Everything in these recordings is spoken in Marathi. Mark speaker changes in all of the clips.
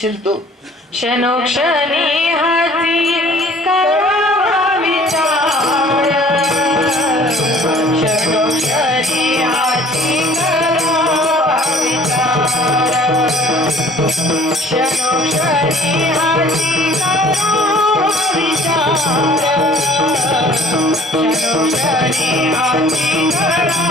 Speaker 1: शिरतो
Speaker 2: क्षणोक्षणी हाती क्षणोक्षणी हाती क्षणोक्षणी हाती करावा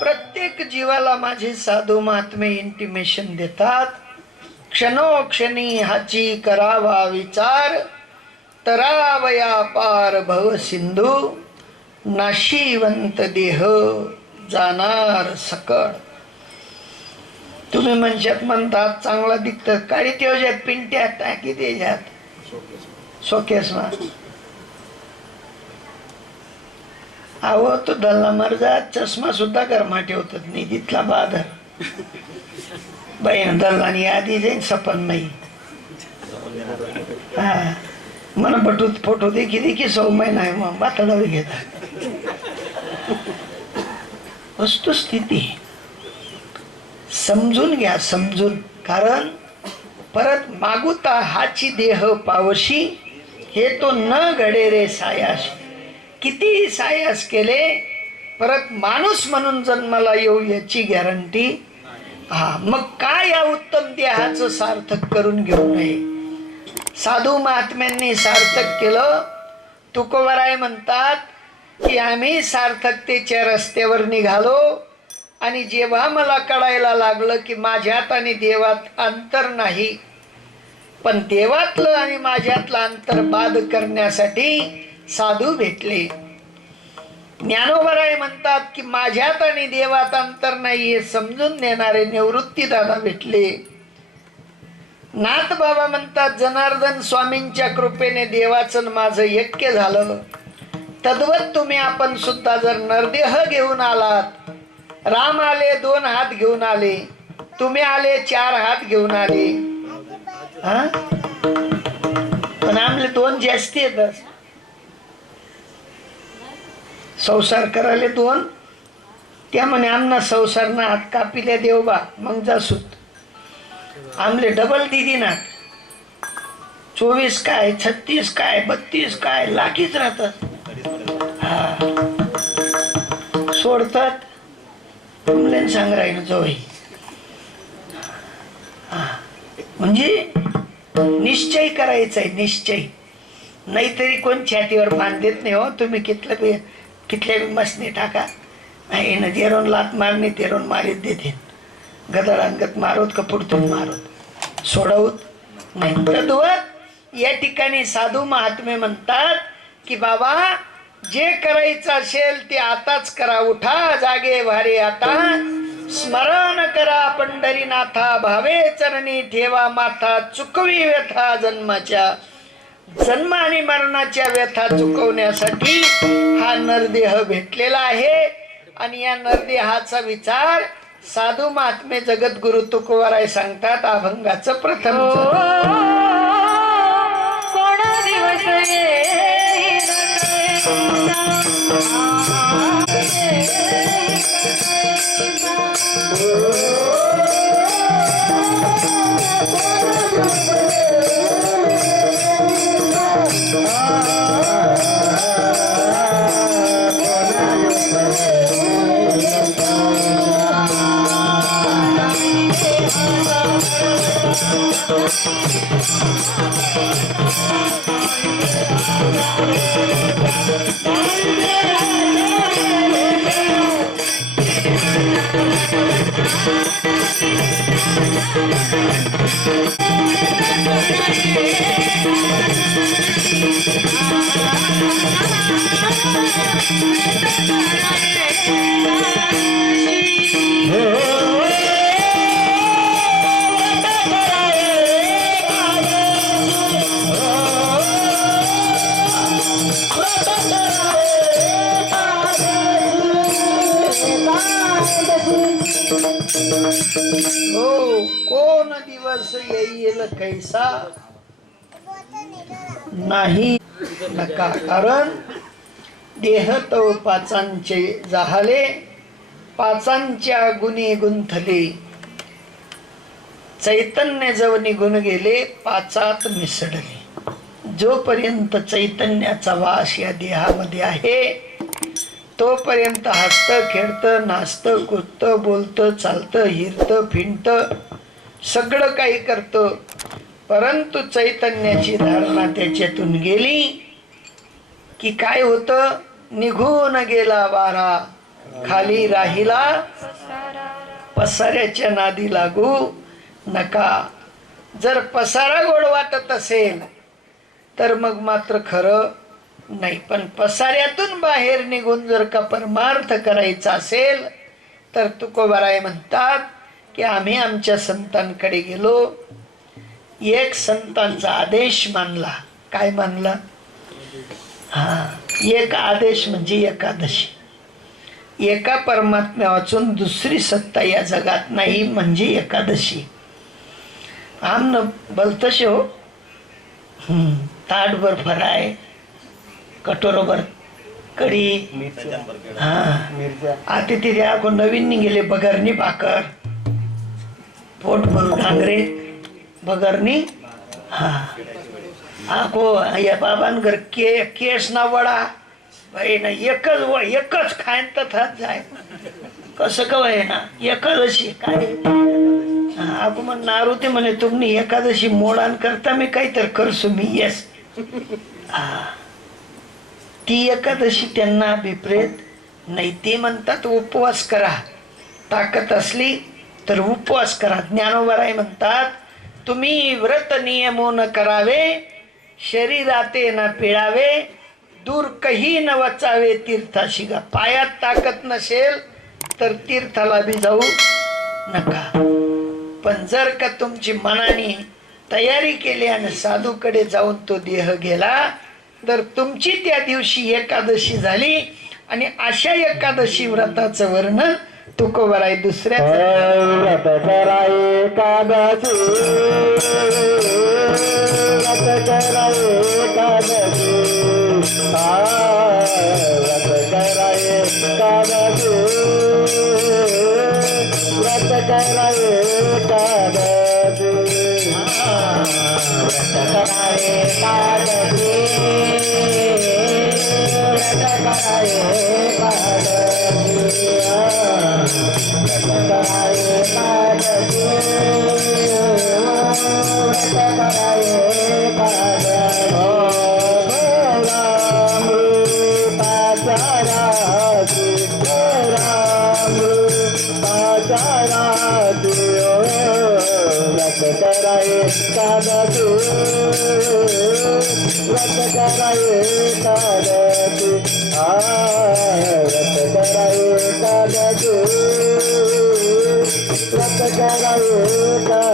Speaker 1: प्रत्येक जीवाला माझे साधू महात्मे इंटिमेशन देतात. क्षणोक्षणी हाची करावा विचार तरावया पार भव सिंधू नाशिवंत देह जाणार सकळ. तुम्ही म्हणशात म्हणतात चांगला दिसतात काळी तेवजात पिंट्यात टाकी त्याच्यात सोकेस मा अहो तो दल्ला मर्जा चष्मा सुद्धा गरमा ठेवतात नाही तिथला बादर. बाईन दल्लानी आधी जाईन सपन नाही हा मला बटूत फोटो देखी देखी सौ महिना आहे मग बातडावर घेतात वस्तुस्थिती समजून घ्या समजून कारण परत मागुता हाची देह पावशी हे तो न घडे रे सायास कितीही सायास केले परत माणूस म्हणून जन्माला येऊ याची गॅरंटी हा मग काय या उत्तम देहाचं सार्थक करून घेऊ नये? साधू महात्म्यांनी सार्थक केलं. तुकोबराय म्हणतात की आम्ही सार्थकतेच्या रस्त्यावर निघालो आणि जेव्हा मला कळायला लागलं की माझ्यात आणि देवात अंतर नाही पण देवातलं आणि माझ्यातलं अंतर बाद करण्यासाठी साधू भेटले. ज्ञानोबराय म्हणतात की माझ्यात आणि देवात अंतर नाही हे समजून देणारे निवृत्ती दादा भेटले. नाथ बाबा म्हणतात जनार्दन स्वामींच्या कृपेने देवाचं माझं ऐक्य झालं. तद्वत तुम्ही आपण सुद्धा जर नरदेह घेऊन आलात राम आले दोन हात घेऊन आले तुम्ही आले चार हात घेऊन आले. हा? पण आमले दोन जास्ती येतात संसार करायला दोन. त्या म्हणे आमना संसारना हात कापिल्या देवबा मग जासूत आमले डबल दिदी ना चोवीस काय छत्तीस काय बत्तीस काय लाखीच राहतात. हा. सोडतात. तुमले सांग राहील जोई हा. म्हणजे निश्चय करायचा आहे निश्चय. नाहीतरी कोण छातीवर बांध देत नाही हो तुम्ही कितलं बी कितल्या बी टाका. नाही ना तेरून लात मारणी तेरून मारीत देते. गदळ अंगत मारोत का पुढतून मारोत? सोडवत? नाही. या ठिकाणी साधू महात्मे म्हणतात की बाबा जे करायचं असेल ते आताच करा. उठा जागे भारे आता. स्मरण करा पंढरीनाथा. भावे चरणी ठेवा माथा. चुकवी व्यथा जन्माच्या. जन्म आणि मरणाच्या व्यथा चुकवण्यासाठी हा नरदेह भेटलेला आहे. आणि या नरदेहाचा विचार साधू महात्मे जगद्गुरु तुकोबाराय सांगतात अभंगाचं प्रथम.
Speaker 2: कोण दिवस येईल
Speaker 1: हो कोण दिवस येईल कैसा? नाही. नका कारण देह तो पाचांचे जाहले पाचांच्या गुणी गुंथले. चैतन्य जव निघून गेले पाचात मिसळले. जोपर्यंत चैतन्याचा वास या देहामध्ये आहे तोपर्यंत हसतं खेळतं नाचतं कुदतं बोलतं चालतं हिरतं फिंडतं सगळं काही करतं. परंतु चैतन्याची धारणा त्याच्यातून गेली की काय होतं? निघून गेला वारा. खाली राहिला. पसाऱ्याच्या नादी लागू नका. जर पसारा गोड वाटत असेल तर मग मात्र खरं नाही पण पसाऱ्यातून बाहेर निघून जर का परमार्थ करायचा असेल तर तुकोबाराय म्हणतात की आम्ही आमच्या संतांकडे गेलो. एक संतांचा आदेश मानला. काय मानला? हा एक आदेश म्हणजे एकादशी. एका परमात्म्या वाचून दुसरी सत्ता या जगात नाही म्हणजे एकादशी. आम न बलतशे हो. ताटभर फराय कटोरोबर कढी हा. आता तिथे ako नवीन निघेले बगरनी भाकर. पोट भरून डांगरे बगरनी हा. आको या बाबांगर के केस ना वडा. भाई ना एकच व एकच खायन तर थत जाय कसं कवय ना एकादशी काय? हा, आको नारू ते म्हणे तुम्ही एकादशी मोडान करता मी काहीतरी करसो मी येस हा. ती एकादशी त्यांना विपरीत नाही. ते म्हणतात उपवास करा. ताकद असली तर उपवास करा. ज्ञानोबराय म्हणतात तुम्ही व्रत नियमोन करावे शरीराते न पिळावे दूर कही न वचावे तीर्थाशी गा. पायात ताकद नसेल तर तीर्थाला बी जाऊ नका. पण जर का तुमची मनाने तयारी केली आणि साधूकडे जाऊन तो देह गेला तर तुमची त्या दिवशी एकादशी झाली आणि अशा एकादशी व्रताचं वर्णन तुकोबराय दुसऱ्या
Speaker 2: व्रत कराये कागदी व्रत कराये कागदी व्रत करा एकादशी व्रत करा एकादशी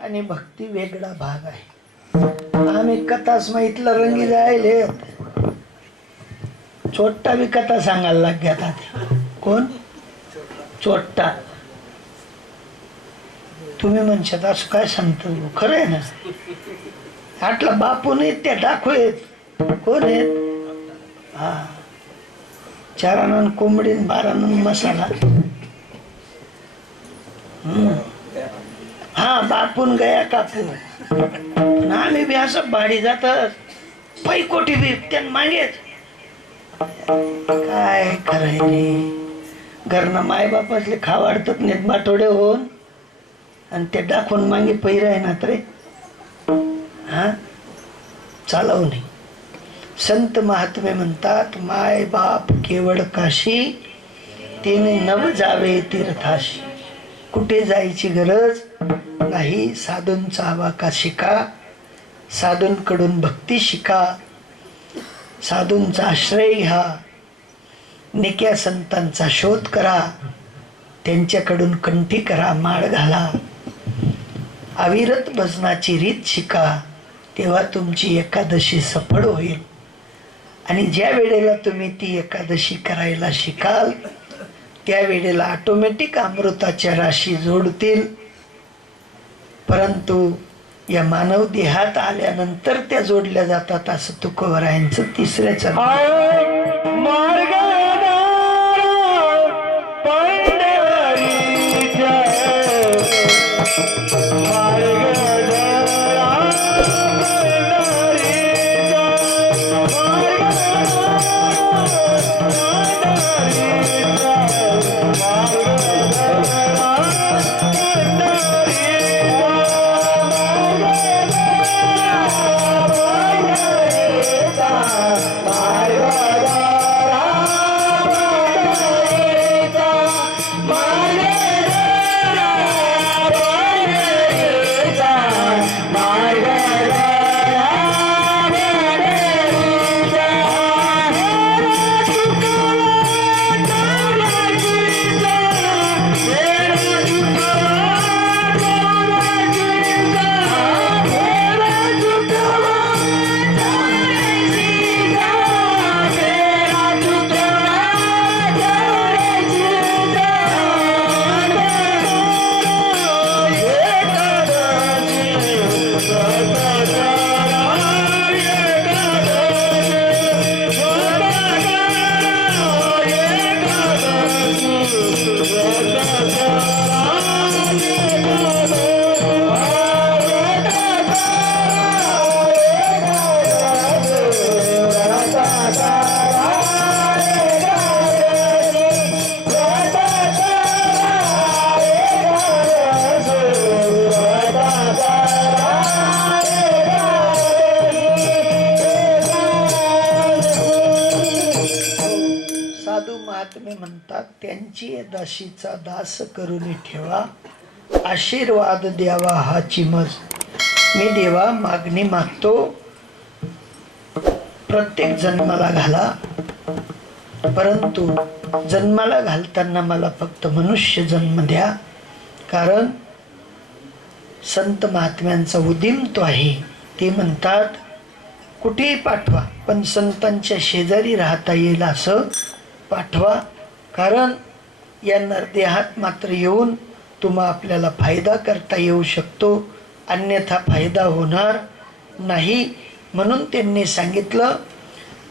Speaker 1: आणि भक्ती वेगळा भाग आहे. आम्ही कथाच इथलं रंगी जायले. चोट्टा बी कथा सांगायला लागल्यात आता कोण? चोट्टा. तुम्ही म्हणशात असं काय सांगतो? खरं आहे ना? आटला बापू नाहीत त्या टाकू आहेत. कोण आहेत? हा. चार आनंद कोंबडीन बारा आनंद मसाला. हम्म. हा बापून गया कापून. ना आम्ही बी असं भाडी जातात. पैकोटी बी त्यान मागेच काय करायचे घरनं माय बापासले खावाडतात नेत बाटोडे होऊन आणि ते दाखवून मागे पैर आहे ना रे. हा? चालवू नाही संत महात्मे म्हणतात माय बाप केवळ काशी तिने नव जावे तीर्थाशी. कुठे जायची गरज नाही. साधूंचा आवाका शिका? साधूंकडून भक्ती शिका. साधूंचा आश्रय घ्या. निक्या संतांचा शोध करा. त्यांच्याकडून कंठी करा माळ घाला. अविरत भजनाची रीत शिका. तेव्हा तुमची एकादशी सफळ होईल. आणि ज्या वेळेला तुम्ही ती एकादशी करायला शिकाल त्या वेळेला ऑटोमॅटिक अमृताच्या राशी जोडतील. परंतु या मानव देहात आल्यानंतर त्या जोडल्या जातात असं तुकोबरायांचं तिसऱ्या चरणात
Speaker 2: मार्ग
Speaker 1: त्यांची दाशीचा दास करून ठेवा आशीर्वाद द्यावा हा चिमज. मी देवा मागणी मागतो. प्रत्येक जन्माला घाला. परंतु जन्माला घालताना मला फक्त मनुष्य जन्म द्या. कारण संत महात्म्यांचा उदिम तो आहे. ते म्हणतात कुठेही पाठवा पण संतांच्या शेजारी राहता येईल असं पाठवा. कारण या नरदेहात मात्र येऊन तुम्हा आपल्याला फायदा करता येऊ शकतो अन्यथा फायदा होणार नाही. म्हणून त्यांनी सांगितलं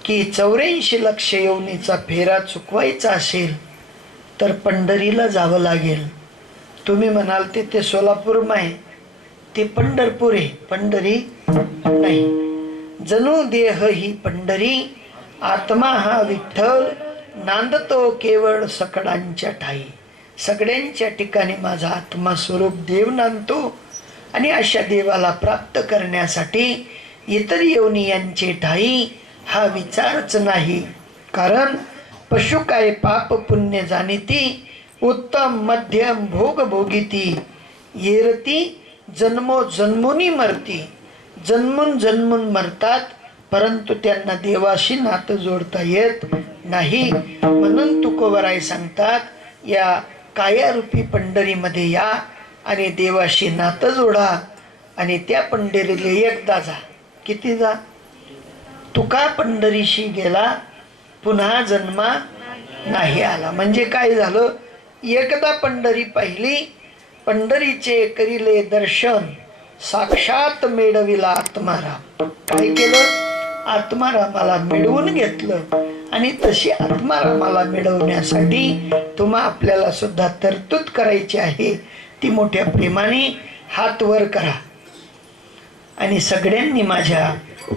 Speaker 1: की चौऱ्याऐंशी लक्ष येऊनीचा फेरा चुकवायचा असेल तर पंढरीला जावं लागेल. तुम्ही म्हणाल ते ते सोलापूर आहे. ते पंढरपूर आहे. पंढरी नाही. जणू देह ही पंढरी आत्मा हा विठ्ठल नांदतो केवळ सकडांच्या ठाई. सगळ्यांच्या ठिकाणी माझा आत्मा स्वरूप देव नांदतो आणि अशा देवाला प्राप्त करण्यासाठी इतर योनी यांचे ठाई हा विचारच नाही. कारण पशु काय पाप पुण्य जाणीती उत्तम मध्यम भोग भोगिती. येरती जन्मो जन्मोनी मरती. जन्मून जन्मून मरतात परंतु त्यांना देवाशी नातं जोडता येत नाही. म्हणून तुकोबराय सांगतात या कायारूपी पंढरीमध्ये या आणि देवाशी नातं जोडा आणि त्या पंढरीला एकदा जा. किती जा? तुका पंढरीशी गेला पुन्हा जन्मा नाही आला. म्हणजे काय झालं? एकदा पंढरी पाहिली पंढरीचे करिले दर्शन साक्षात मेळविला आत्माराम. काय केलं? आत्मारामाला मिळवून घेतलं आणि तशी आत्मारामाला मिळवण्यासाठी तुम्हा आपल्याला सुद्धा तरतूद करायची आहे ती मोठ्या प्रेमाने हात वर करा आणि सगळ्यांनी माझ्या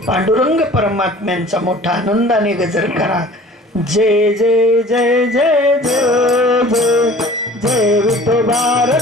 Speaker 1: पांडुरंग परमात्म्यांचा मोठा आनंदाने गजर करा जय जय जय जय जय जय जय विठोबार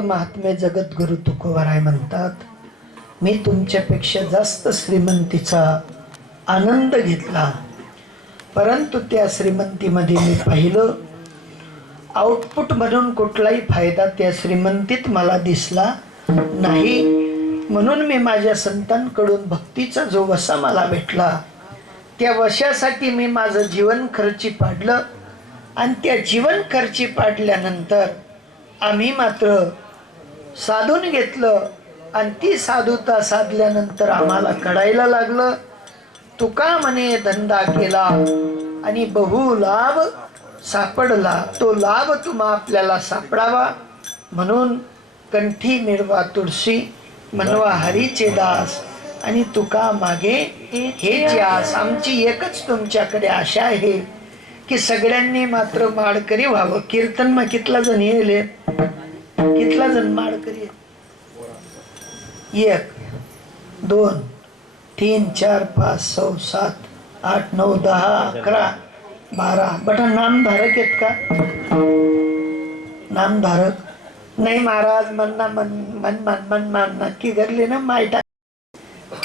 Speaker 1: महात्मे जगद्गुरु तुकोबाराय म्हणतात मी तुमच्यापेक्षा जास्त श्रीमंतीचा आनंद घेतला. परंतु त्या श्रीमंतीमध्ये मी पाहिलं आउटपुट म्हणून कुठलाही फायदा त्या श्रीमंतीत मला दिसला नाही. म्हणून मी माझ्या संतांकडून भक्तीचा जो वसा मला भेटला त्या वशासाठी मी माझं जीवन खर्ची पाडलं. आणि त्या जीवन खर्ची पाडल्यानंतर आम्ही मात्र साधून घेतलं. आणि ती साधुता साधल्यानंतर आम्हाला कळायला लागलं. तुका म्हणे धंदा केला आणि बहु लाभ सापडला. तो लाभ तुम्हा आपल्याला सापडावा म्हणून कंठी मिळवा तुळशी म्हणवा हरीचे दास आणि तुका मागे हे ज्यास आमची एकच तुमच्याकडे आशा आहे की सगळ्यांनी मात्र माडकरी व्हावं. कीर्तन मग कितला जण येले? कितला जण माळकरी एक दोन तीन चार पाच सहा सात आठ नऊ दहा अकरा बारा. बटा नामधारक आहेत का? नामधारक. नाही महाराज म्हणना मन मन मन मन मन नक्की करले ना मायटा.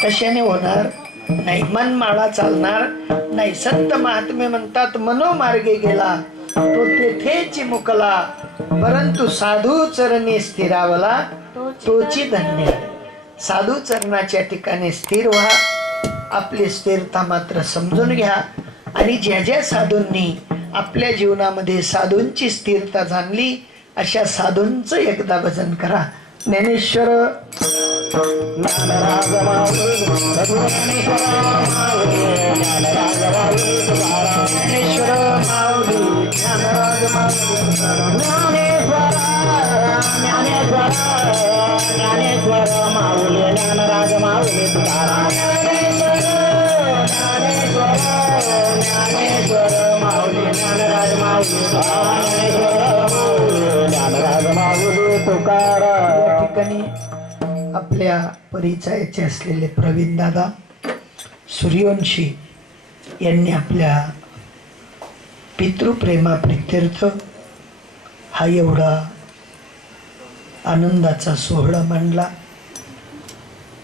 Speaker 1: कशाने होणार? नाही मन माळा चालणार. नाही संत महात्मे म्हणतात मनोमार्गे गेला. तो तेथेची मुकला परंतु साधू चरणी स्थिरावला तोची धन्य साधू चरणाच्या ठिकाणी स्थिर व्हा आपली स्थिरता मात्र समजून घ्या आणि ज्या ज्या साधूंनी आपल्या जीवनामध्ये साधूंची स्थिरता जाणली अशा साधूंचं एकदा भजन करा ज्ञानेश्वर ज्ञानेश्वर
Speaker 2: ज्ञानेश्वर माऊली ज्ञानराज माऊली ज्ञानेश्वर ज्ञानेश्वर माऊली ज्ञानराज माऊली ज्ञानेश्वर ज्ञानराज माऊली
Speaker 1: या ठिकाणी आपल्या परिचयाचे असलेले प्रवीण दादा सूर्यवंशी यांनी आपल्या पितृप्रेमा प्रित्यर्थ हा एवढा आनंदाचा सोहळा मांडला.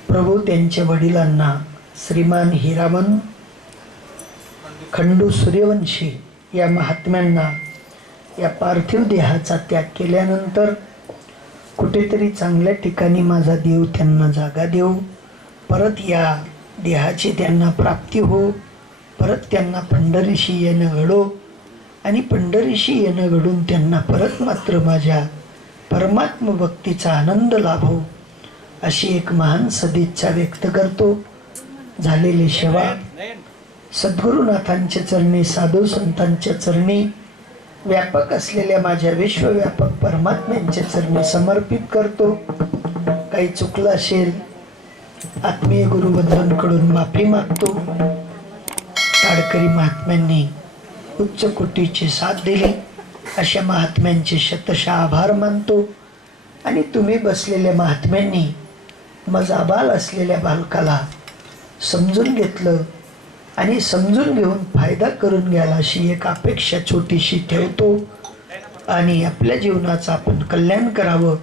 Speaker 1: प्रभू त्यांच्या वडिलांना श्रीमान हिरामन खंडू सूर्यवंशी या महात्म्यांना या पार्थिव देहाचा त्याग केल्यानंतर कुठेतरी चांगल्या ठिकाणी माझा देव त्यांना जागा देऊ परत या देहाची त्यांना प्राप्ती हो परत त्यांना पंढरीशी येणं घडो. आणि पंढरीशी येणं घडून त्यांना परत मात्र माझ्या परमात्म भक्तीचा आनंद लाभो अशी एक महान सदिच्छा व्यक्त करतो. झालेली सेवा सद्गुरुनाथांच्या चरणी साधू संतांच्या चरणी व्यापक असलेल्या माझ्या विश्वव्यापक परमात्म्यांच्या चरणी समर्पित करतो. काही चुकलं असेल आत्मीय गुरुबंधूंकडून माफी मागतो. ताडकरी महात्म्यांनी उच्च कोटीची साथ दिली. अशा महात्म्यांचे शतशः आभार मानतो. आणि तुम्ही बसलेल्या महात्म्यांनी मजाबाल असलेल्या बालकाला समजून घेतलं आणि समजून घेऊन फायदा करून घ्यायला अशी एक अपेक्षा छोटीशी ठेवतो. आणि आपल्या जीवनाचं आपण कल्याण करावं.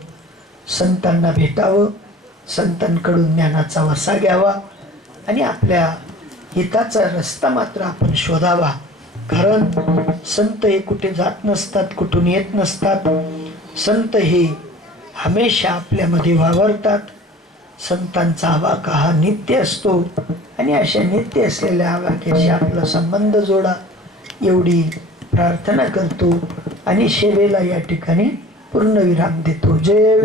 Speaker 1: संतांना भेटावं. संतांकडून ज्ञानाचा वसा घ्यावा. आणि आपल्या हिताचा रस्ता मात्र आपण शोधावा. कारण संत हे कुठे जात नसतात कुठून येत नसतात संत हे हमेशा आपल्यामध्ये वावरतात संतांचा आवाका हा नित्य असतो आणि अशा नित्य असलेल्या आवाक्याशी आपला संबंध जोडा एवढी प्रार्थना करतो आणि शेवेला या ठिकाणी पूर्णविराम देतो जय